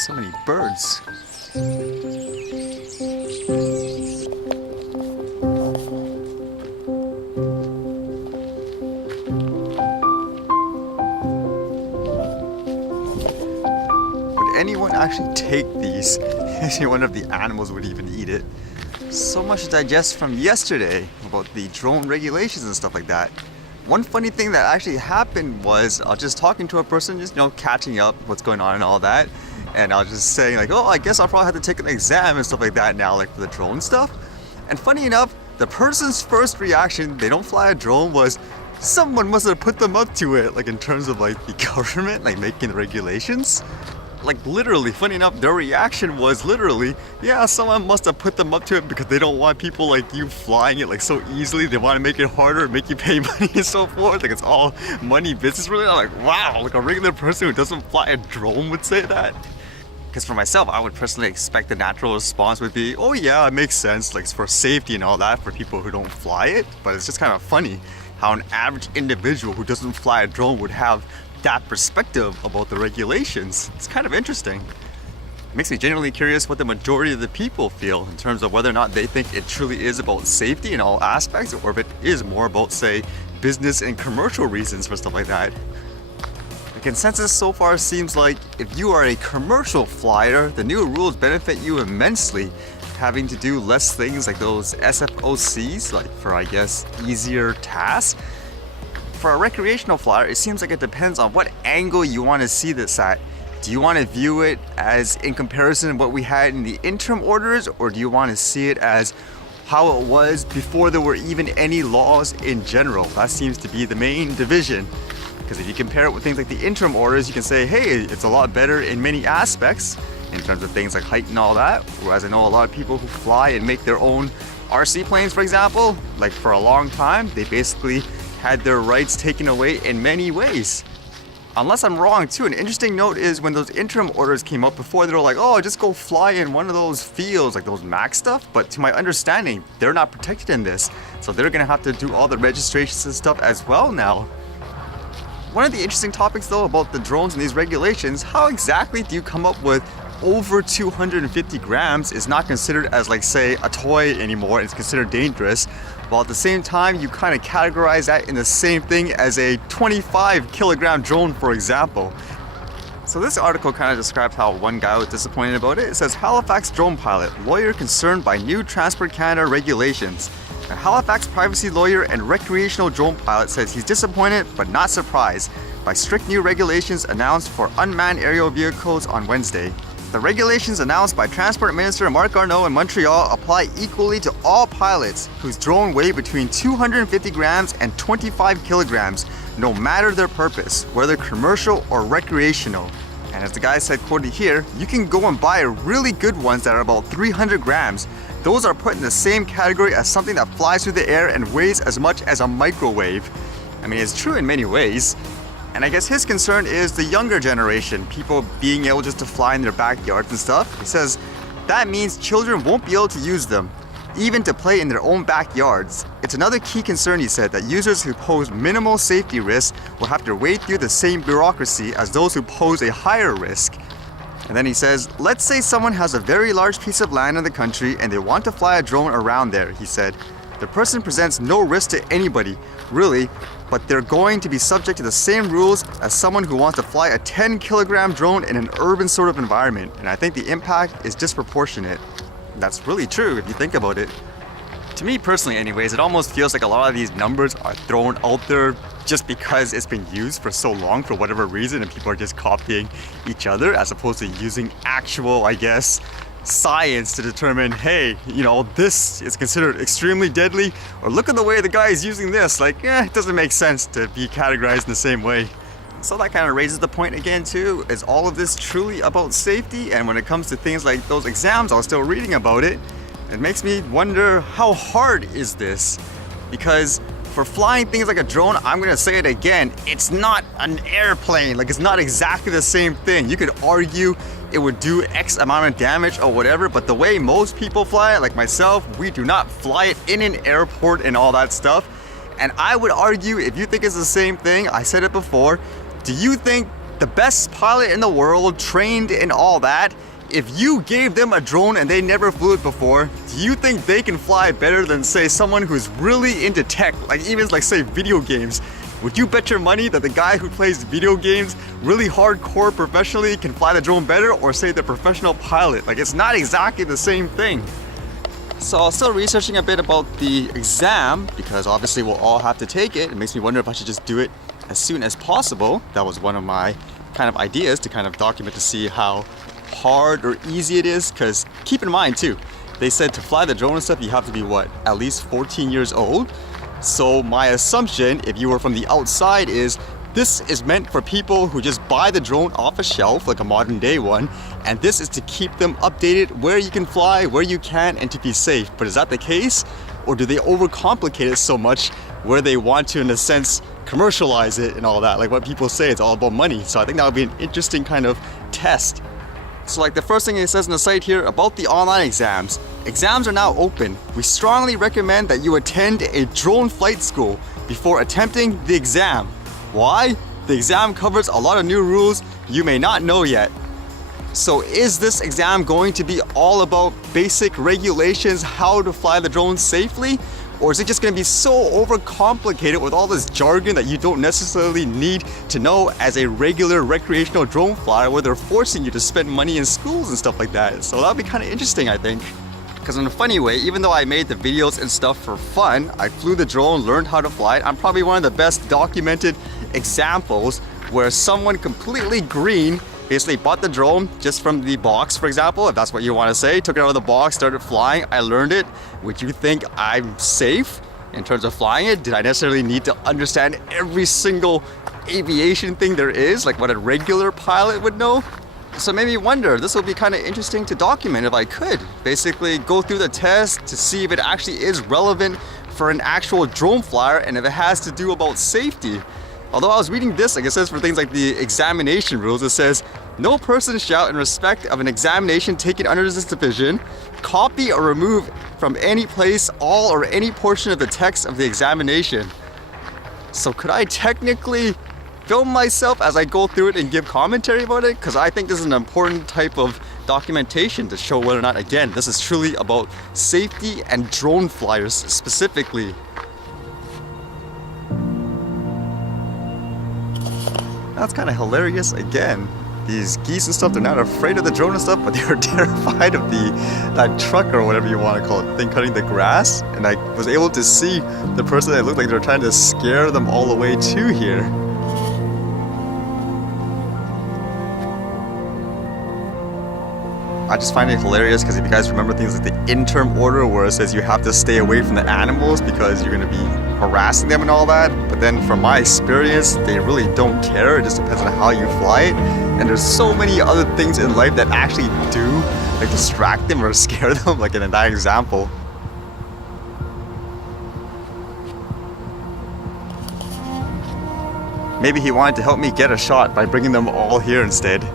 So many birds. Would anyone actually take these? Any one of the animals would even eat it. So much to digest from yesterday about the drone regulations and stuff like that. One funny thing that actually happened was I was just talking to a person, just catching up what's going on and all that. And I was just saying like, oh, I guess I'll probably have to take an exam and stuff like that now, like for the drone stuff. And funny enough, the person's first reaction, they don't fly a drone, was someone must have put them up to it, like in terms of like the government, like making the regulations. Like literally, funny enough, their reaction was literally, yeah, someone must have put them up to it because they don't want people like you flying it like so easily. They want to make it harder, make you pay money and so forth. Like it's all money business really. I'm like, wow, like a regular person who doesn't fly a drone would say that. Because for myself, I would personally expect the natural response would be, oh yeah, it makes sense, like for safety and all that for people who don't fly it. But it's just kind of funny how an average individual who doesn't fly a drone would have that perspective about the regulations. It's kind of interesting. It makes me genuinely curious what the majority of the people feel in terms of whether or not they think it truly is about safety in all aspects, or if it is more about, say, business and commercial reasons for stuff like that. The consensus so far seems like if you are a commercial flyer, the new rules benefit you immensely, having to do less things like those SFOCs, like for, I guess, easier tasks. For a recreational flyer, it seems like it depends on what angle you want to see this at. Do you want to view it as in comparison to what we had in the interim orders, or do you want to see it as how it was before there were even any laws in general? That seems to be the main division. Because if you compare it with things like the interim orders, you can say, hey, it's a lot better in many aspects in terms of things like height and all that. Whereas I know a lot of people who fly and make their own RC planes, for example, like for a long time, they basically had their rights taken away in many ways. Unless I'm wrong too, an interesting note is when those interim orders came up before, they were like, oh, just go fly in one of those fields, like those MAX stuff. But to my understanding, they're not protected in this. So they're gonna have to do all the registrations and stuff as well now. One of the interesting topics though about the drones and these regulations, how exactly do you come up with over 250 grams is not considered as like say a toy anymore, it's considered dangerous, while at the same time you kind of categorize that in the same thing as a 25 kilogram drone, for example. So this article kind of describes how one guy was disappointed about it. It says, Halifax drone pilot, lawyer concerned by new Transport Canada regulations. A Halifax privacy lawyer and recreational drone pilot says he's disappointed but not surprised by strict new regulations announced for unmanned aerial vehicles on Wednesday. The regulations announced by Transport Minister Marc Garneau in Montreal apply equally to all pilots whose drone weigh between 250 grams and 25 kilograms, no matter their purpose, whether commercial or recreational. And as the guy said, quoted here, you can go and buy really good ones that are about 300 grams. Those are put in the same category as something that flies through the air and weighs as much as a microwave. I mean, it's true in many ways. And I guess his concern is the younger generation, people being able just to fly in their backyards and stuff. He says that means children won't be able to use them, even to play in their own backyards. It's another key concern, he said, that users who pose minimal safety risks will have to wade through the same bureaucracy as those who pose a higher risk. And then he says, let's say someone has a very large piece of land in the country and they want to fly a drone around there, he said. The person presents no risk to anybody, really, but they're going to be subject to the same rules as someone who wants to fly a 10 kilogram drone in an urban sort of environment. And I think the impact is disproportionate. That's really true if you think about it. To me personally anyways, it almost feels like a lot of these numbers are thrown out there just because it's been used for so long for whatever reason and people are just copying each other as opposed to using actual, I guess, science to determine, hey, this is considered extremely deadly, or look at the way the guy is using this, like, it doesn't make sense to be categorized in the same way. So that kind of raises the point again too, is all of this truly about safety? And when it comes to things like those exams, I was still reading about it, it makes me wonder, how hard is this? Because for flying things like a drone, I'm gonna say it again, it's not an airplane. Like, it's not exactly the same thing. You could argue it would do X amount of damage or whatever, but the way most people fly it, like myself, we do not fly it in an airport and all that stuff. And I would argue, if you think it's the same thing, I said it before, do you think the best pilot in the world, trained in all that, if you gave them a drone and they never flew it before, do you think they can fly better than, say, someone who's really into tech, like even like, say, video games? Would you bet your money that the guy who plays video games really hardcore professionally can fly the drone better, or say the professional pilot? Like, it's not exactly the same thing. So I was still researching a bit about the exam, because obviously we'll all have to take it. It makes me wonder if I should just do it as soon as possible. That was one of my kind of ideas, to kind of document to see how hard or easy it is, because keep in mind too, they said to fly the drone and stuff you have to be what, at least 14 years old. So my assumption, if you were from the outside, is this is meant for people who just buy the drone off a shelf, like a modern day one, and this is to keep them updated where you can fly, where you can, and to be safe. But is that the case? Or do they overcomplicate it so much where they want to, in a sense, commercialize it and all that? Like what people say, it's all about money. So I think that would be an interesting kind of test. So like the first thing it says on the site here about the online exams. Exams are now open. We strongly recommend that you attend a drone flight school before attempting the exam. Why? The exam covers a lot of new rules you may not know yet. So is this exam going to be all about basic regulations, how to fly the drone safely? Or is it just going to be so overcomplicated with all this jargon that you don't necessarily need to know as a regular recreational drone flyer, where they're forcing you to spend money in schools and stuff like that? So that'll be kind of interesting, I think. Because in a funny way, even though I made the videos and stuff for fun, I flew the drone, learned how to fly it. I'm probably one of the best documented examples where someone completely green basically bought the drone just from the box, for example, if that's what you want to say, took it out of the box, started flying, I learned it. Would you think I'm safe in terms of flying it? Did I necessarily need to understand every single aviation thing there is, like what a regular pilot would know? So it made me wonder, this would be kind of interesting to document if I could. Basically go through the test to see if it actually is relevant for an actual drone flyer and if it has to do about safety. Although I was reading this, like it says for things like the examination rules, it says, no person shall, in respect of an examination taken under this division, copy or remove from any place all or any portion of the text of the examination. So could I technically film myself as I go through it and give commentary about it? Because I think this is an important type of documentation to show whether or not, again, this is truly about safety and drone flyers specifically. That's kind of hilarious. Again, these geese and stuff, they're not afraid of the drone and stuff, but they were terrified of that truck or whatever you want to call it, thing cutting the grass. And I was able to see the person that looked like they were trying to scare them all the way to here. I just find it hilarious because if you guys remember things like the interim order where it says you have to stay away from the animals because you're going to be harassing them and all that, but then from my experience, they really don't care. It just depends on how you fly it. And there's so many other things in life that actually do like distract them or scare them, like in that example. Maybe he wanted to help me get a shot by bringing them all here instead.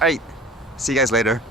Alright, see you guys later.